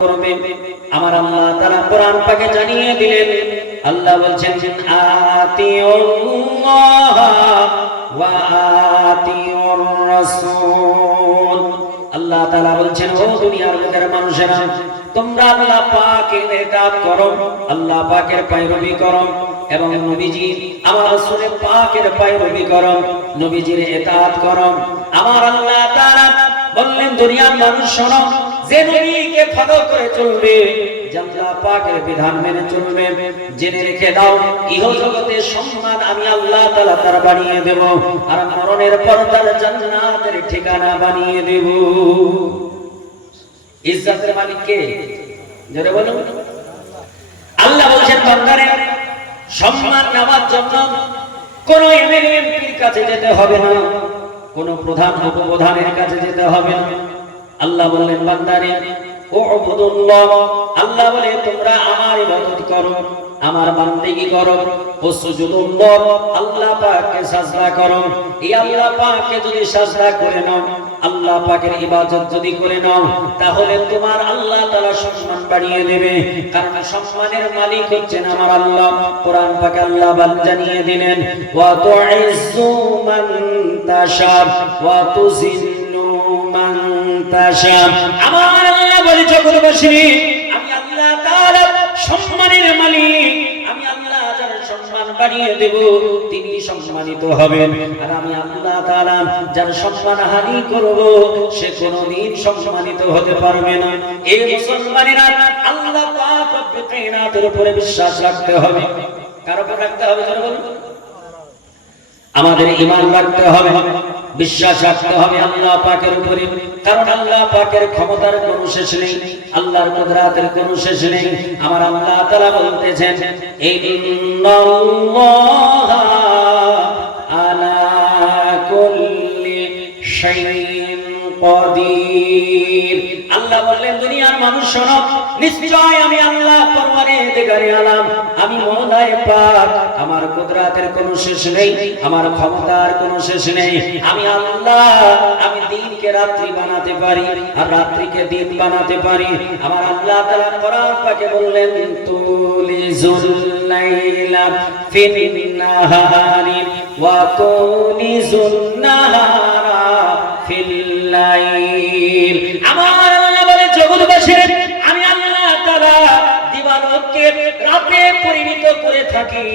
করবে। আমার আল্লাহ তারা কোরআন পাকে জানিয়ে দিলেন। আল্লাহ বলছেন আল্লাহ তাআলা বলছেন, ও দুনিয়ার লোকের মানুষেরা, তোমরা আল্লাহ পাকের ইতাআত করো, আল্লাহ পাকের পয়রবি করো এবং নবীজি আমার রাসূলের পাকের পয়রবি করো, নবীজির ইতাআত করো। আমার আল্লাহ তাআলা বললেন, দুনিয়ার মানুষ শোনো যে নবীকে ফলো করে চলবে জাল্লাহ পাকের বিধান মেনে চলবে। জেনে রেখে দাও ইহ জগতে সম্মান আমি আল্লাহ তাআলা তার বানিয়ে দেব, আর মরণের পর তার জান্নাতের ঠিকানা বানিয়ে দেব। ইজ্জতের মালিক কে? জোরে বলুন। আল্লাহ বলছেন, বান্দারে, সম্মান নেওয়ার জন্য কোন এমএলএ এমপির কাছে যেতে হবে না, কোন প্রধান, উপপ্রধানের কাছে যেতে হবে না। আল্লাহ বললেন, বান্দারে ও উবুদুল্লাহ। আল্লাহ বলে, তোমরা আমার ইবাদত করো, আমার বান্দেগি করো, ও সুজুদুল্লাহ। আল্লাহ পাককে সাজদা করো। এই আল্লাহ পাককে যদি সাজদা করে নাও, আল্লাহ পাকের ইবাদত যদি করে নাও, তাহলে তোমার আল্লাহ তাআলা সম্মান বাড়িয়ে দেবে। কারণ সম্মানের মালিক হচ্ছেন আমার আল্লাহ। কোরআন পাকে আল্লাহ বাল জানিয়ে দিলেন, ওয়া তুইজ্জু মান তাশা, ওয়া মান তিনি সম্মানিত হবেন। আর আমি আল্লাহ তাআলা যার সম্মান হানি করব, সে কোনোদিন সম্মানিত হতে পারবে না। এই মুসলমানেরা আল্লাহ পাক রব্বুল কায়নাতের উপরে বিশ্বাস রাখতে হবে। কার রাখতে হবে, জোরে বলুন। আমাদের ইমান রাখতে হবে, বিশ্বাস রাখতে হবে আল্লাহ পাকের উপরে। কারণ আল্লাহ পাকের ক্ষমতার কোনো শেষ নেই, আল্লাহর কুদরাতের কোনো শেষ নেই। আমার আল্লাহ তাআলা বলতেছেন, ইন্নাল্লাহা আলা কুল্লি শাইইন আল্লাহ বললেন, দুনিয়ার মানুষ শোনো, নিশ্চয় আমি আল্লাহ পরমানে দেখারে আলাম। আমি মৌলায় পাক, আমার কুদরাতের কোনো শেষ নেই, আমার ক্ষমতার কোনো শেষ নেই। আমি আল্লাহ, আমি দিনকে রাত্রি বানাতে পারি, আর রাত্রিকে দিন বানাতে পারি। আমার আল্লাহ তাআলা কোরআন পাকে বললেন, তুলিজুল লাইলা নাহারি ওয়া তুলিজুন নাহারা ফিল জগৎবাসীর আমি আল্লাহ তাআলা দিবালোককে রাতে পরিণত করে থাকি।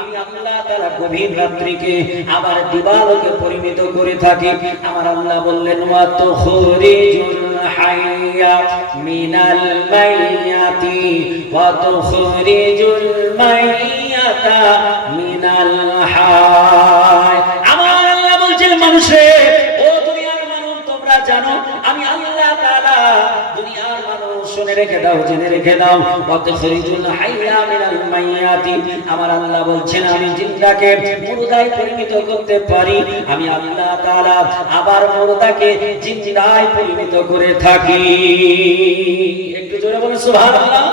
আমি আল্লাহ তাআলা গভীর রাত্রিকে আবার দিবালোকে পরিণত করে থাকি। আমার আল্লাহ বললেন, ওয়া তুখরিজুল হাইয়া মিনাল মাইয়াতি, ওয়া তুখরিজুল মাইয়াতা মিনাল শুনে রেখে দাও, জেনে রেখে দাও। কত ফরিজুল হাইয়া মিনাল মাইয়াতি। আমার আল্লাহ বলছেন, আমি জিন্দাকে মুর্দায় পরিণত করতে পারি। আমি আল্লাহ তাআলা আবার মুর্দাকে জিন্দায় পরিণত করে থাকি। একটু জোরে বলুন, সুবহানাল্লাহ।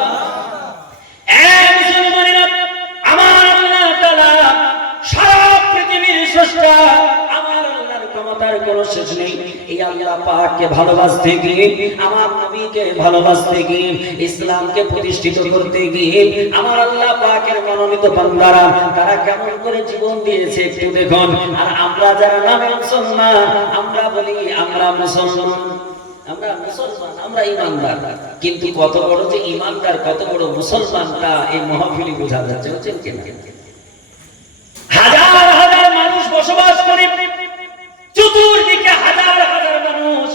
আমার আল্লাহ তাআলা সারা পৃথিবীর স্রষ্টা কোনো শেষ নেই। এই আল্লাহ পাককে ভালোবাসতে গিয়ে, আমার নবীকে ভালোবাসতে গিয়ে, ইসলামকে প্রতিষ্ঠিত করতে গিয়ে, আমার আল্লাহ পাকের মনোনীত বান্দারা, তারা কেমন করে জীবন দিয়েছে একটু দেখুন। আর আমরা যারা নামে মুসলমান, আমরা বলি, আমরা মুসলমান। আমরা মুসলমান, আমরা ইমানদার। কিন্তু কত বড় যে ইমানদার, কত বড় মুসলমানটা এই মহাফিলি বোঝা যাচ্ছে। কেন? হাজার হাজার মানুষ বসবাস করে হাজার হাজার মানুষ।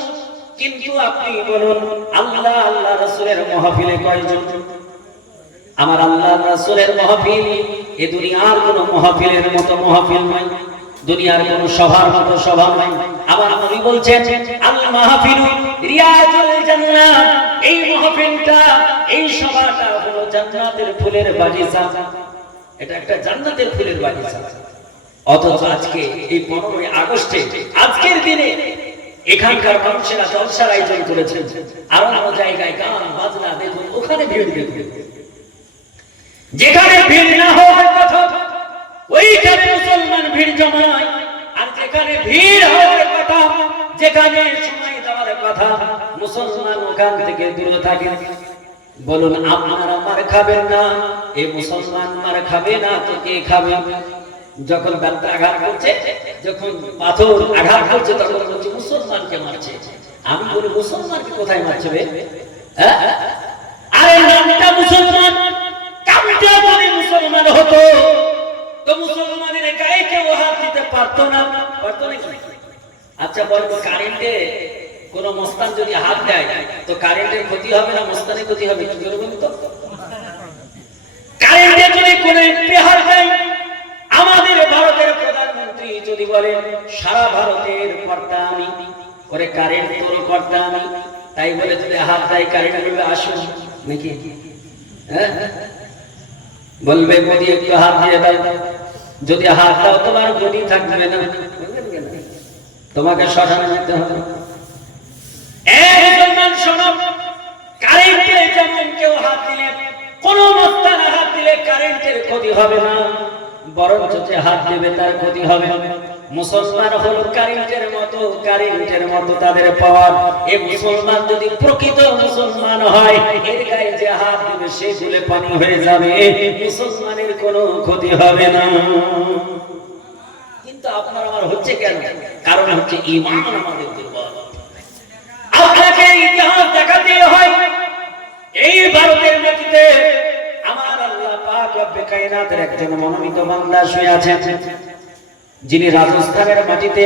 কিন্তু আপনি বলুন, আল্লাহ আল্লাহ কয়জন? আমার আল্লাহ রাসূলের মহাফিল, এ দুনিয়ার কোন মহাফিলের মতো মহাফিল নয়, দুনিয়ার কোন সভার মতো সভা নয়। আমার নবী বলছেন, আল মাহফিলু রিয়াজুল এই মাহফিলটা, এই সভাটা হলো জান্নাতের ফুলের বাগিচা। এটা একটা জান্নাতের ফুলের বাগিচা। অথচ আজকে এই পনেরোই আগস্টে, আজকের দিনে এখানকার মানুষেরা জলসার আয়োজন করেছেন। আরও অন্য জায়গায় গান, বাজনা দেখুন ওখানে ভিড় দেখুন। যেখানে ভিড় না হওয়ার কথা ওইখানে মুসলমান ভিড় জমায়। আর যেখানে ভিড় হওয়ার কথা, যেখানে সময় দেওয়ার কথা, মুসলমান ওখান থেকে দূরে থাকে। বলুন, আপনারা মার খাবেন না? এ মুসলমান মার খাবে না? তো কে খাবে? যখন ব্যথা আঘাত করছে, যখন পাথর আঘাত করছে, তখন বলছে, মুসলমানকে মারছে। আমি বলি, মুসলমানকে কোথায় মারছে বে হ্যাঁ? আরে নামটা মুসলমান, কামটা যদি মুসলমান হতো, তো মুসলমানের গায়ে কেউ হাত দিতে পারতো না। পারতো নাকি? আচ্ছা বলতো কারেন্টে কোন মস্তান যদি হাত দেয়, তো কারেন্টের ক্ষতি হবে না, মস্তানের ক্ষতি হবে? কি করে বলতো কারেন্টে যদি কোন পেহার দেয় যদি বলে সারা ভারতের কর্তা আমি করে কারেন্ট তোর কর্তা আমি। তাই বলে যদি হাত দেয় কারেন্ট বলবে আসুন। নাকি? হ্যাঁ? বলবে মোদি একটু হাত দিয়ে দাও। যদি হাত দাও তোমার গদি থাকবে না। তোমাকে শ্মশানে যেতে হবে। এই মুসলমান শোনো, কারেন্টে যেমন কেউ হাত দিলে, কোন মস্তানা হাত দিলে কারেন্টের ক্ষতি হবে না। বরঞ্চ যে হাত দেবে তার ক্ষতি হবে। মুসলমান হলো কারেন্টের মতো কারেন্টের মতো তাদের পাওয়ার। এই মুসলমান যদি প্রকৃত মুসলমান হয়, এর গায়ে যে হাত দেবে সে গুলে পানি হয়ে যাবে। মুসলমানের কোনো ক্ষতি হবে না। কিন্তু আপনার আমার হচ্ছে কেন? কারণ হচ্ছে ইমান আমাদের দুর্বল। আপনাকে ইতিহাস দেখাতে হয়। এই ভারতের মাটিতে যিনি রাজস্থানের মাটিতে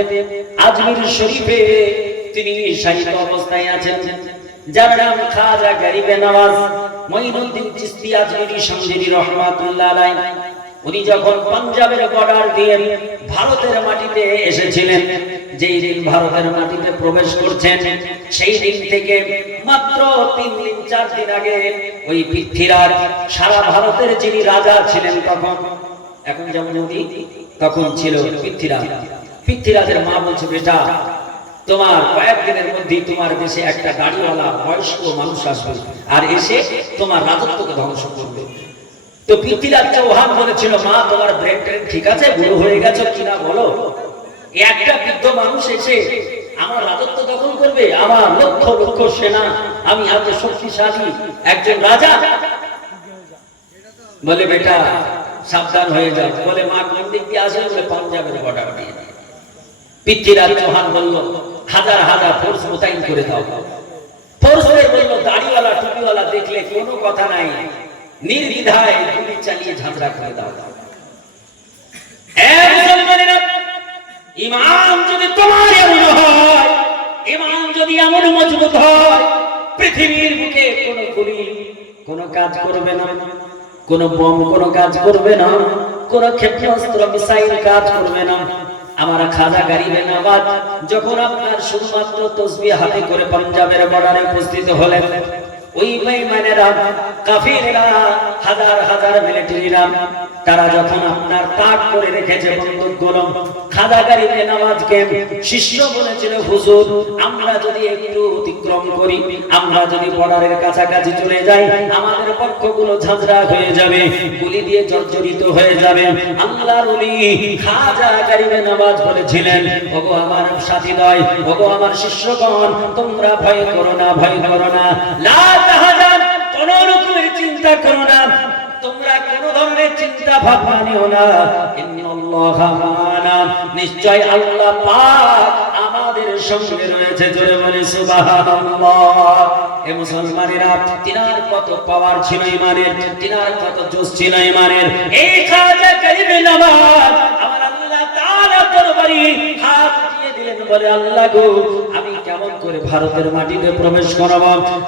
আজমির শরীফে তিনি অবস্থায় আছেন। যার নাম খাজা গরিবে চিশতি আজমিরি রহমাতুল্লাহ উনি যখন পাঞ্জাবের বর্ডার দিয়ে ভারতের মাটিতে এসেছিলেন যেই দিন ভারতের মাটিতে প্রবেশ করছেন, সেই দিন থেকে মাত্র তিন দিন, চার দিন আগে ওই পৃথ্বীরাজ, সারা ভারতের যিনি রাজা ছিলেন তখন, এখন যেমন তখন ছিল পৃথ্বীরাজ। পৃথ্বীরাজের মা বলছে, বেটা, তোমার কয়েকদিনের মধ্যেই তোমার দেশে একটা গাড়িওয়ালা বয়স্ক মানুষ আসবে আর এসে তোমার রাজত্বকে ধ্বংস করবে। তো পৃথ্বীরাজ চৌহান বলেছিল, মা, তোমার ব্রেন ট্রেন ঠিক আছে? বুড়ো হয়ে গেছো কিনা বলো? একটা বৃদ্ধ মানুষ এসে আমার রাজত্ব দখল করবে, আমার লক্ষ লক্ষ সেনা, আমি এত শক্তিশালী একজন রাজা। বলে, বেটা, সাবধান হয়ে যাও। বলে, মা, কোন দিক দিয়ে আসে বলে, পাঞ্জাবের বর্ডার দিয়ে। পৃথ্বীরাজ চৌহান বলল, হাজার হাজার ফোর্স মোতায়েন করে দাও। ফোর্সের বলল, দাড়িওয়ালা, টুপিওয়ালা দেখলে কোনো কথা নাই। নির্দ্বিধায় গুলি চালিয়ে ঝাঁঝরা করে দাও এ মুসলমানেরা, ইমান যদি তোমার এমন হয় ইমান যদি এমন মজবুত হয়, পৃথিবীর বুকে কোনো গুলি, কোনো কাজ করবে না, কোন বম, কোন কাজ করবে না, কোন ক্ষেপণাস্ত্র, মিসাইল কাজ করবে না। আমার খাজা গারিবে নবাজ যখন আপনার শুধুমাত্র তসবিহ হাতে করে পাঞ্জাবের বর্ডারে উপস্থিত হলেন, ওই বেঈমানেরা কাফিররা হাজার হাজার মিলিটারিরা, তারা যখন আপনার তাক করে রেখেছে বন্দুকগুলো খাজা গারিবে নামাজকে শিষ্য বলেছিল, হুজুর, আমরা যদি একটু অতিক্রম করি, আমরা যদি বর্ডারের কাছাকাছি চলে যাই, আমাদের পক্ষগুলো ঝাঁঝরা হয়ে যাবে, গুলি দিয়ে জর্জরিত হয়ে যাবে। আল্লাহর ওলি খাজা নামাজ বলেছিলেন, ওগো আমার সাথীদয় ওগো আমার শিষ্যগণ, তোমরা ভয় করো না, ভয় করো না। লা তাহাজান কোন রকমের চিন্তা করো না। তোমরা কোন ধরনের চিন্তা ভাবনা নিও না। ইন্নাল্লাহা মা'ানা নিশ্চয় আল্লাহ পাক আমাদের সঙ্গে রয়েছে, জোরে বলে সুবহানাল্লাহ। এ মুসলমানেরা, তিনার কত পাওয়ার ছিল ইমানের, তিনার কত জোশ ছিল ইমানের। এই খাজা করিবে নামাজ আমার আল্লাহ তাআলা দরবারে হাত দিয়ে দিলেন বলে, আল্লাহ গো, আমি কেমন করে ভারতের মাটিতে প্রবেশ করব?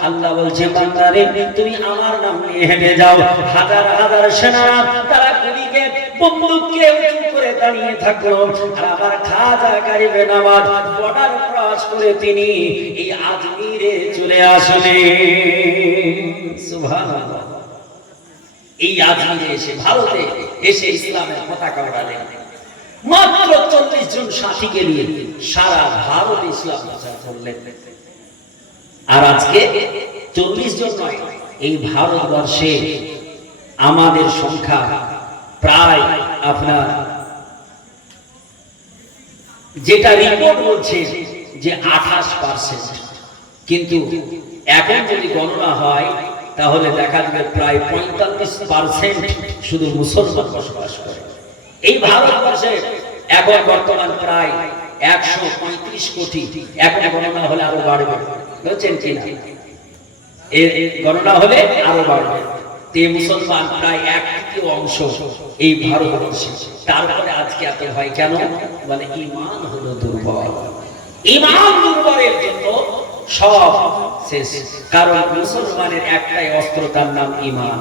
আল্লাহ বলছে, বান্দারে, তুমি আমার নাম নিয়ে হেঁটে যাও। হাজার হাজার সেনা তারা গুলিকে বন্দুককে উঁচু দাঁড়িয়ে থাকল খাজা নামাজ বর্ডার ক্রস করে তিনি এই আজমিরে চলে আসলেন। সুবহানাল্লাহ। এই আজমিরে এসে ভারতে এসে ইসলামের পতাকা মাত্র চল্লিশ জন সাথীকে নিয়ে সারা ভারত ইসলাম প্রচার করলেন। আর আজকে চল্লিশ জন এই ভারতবর্ষে আমাদের সংখ্যা প্রায় আপনার যেটা রিপোর্ট বলছে যে আঠাশ পার্সেন্ট কিন্তু এখন যদি গণনা হয়, তাহলে দেখা যাবে প্রায় পঁয়তাল্লিশ পার্সেন্ট শুধু মুসলমান বসবাস করে। এই ভারতবর্ষে এখন বর্তমান প্রায় একশো পঁয়ত্রিশ কোটি। এখন গণনা হলে আরও বাড়বে। বুঝছেন কিনা? গণনা হলে আরও বাড়বে। তে মুসলমান প্রায় এক তৃতীয় অংশ এই ভারতবর্ষে। তারপরে আজকে এত হয় কেন? মানে ইমান হলো দুর্বল। ইমান দুর্বলের জন্য সব শেষ। কারণ মুসলমানের একটাই অস্ত্র, তার নাম ইমান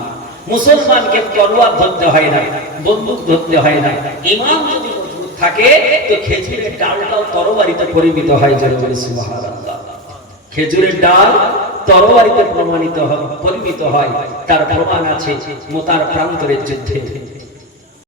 মুসলমানকে তলোয়ার ধরতে হয় না, বন্দুক ধরতে হয় না। ইমান যদি থাকে, তো খেজুরের ডালটাও তরবারিতে পরিমিত হয় যেন খেজুরের ডাল তরবারিতে প্রমাণিত হয় পরিমিত হয়। তার প্রমাণ আছে মোতার প্রান্তরের যুদ্ধে।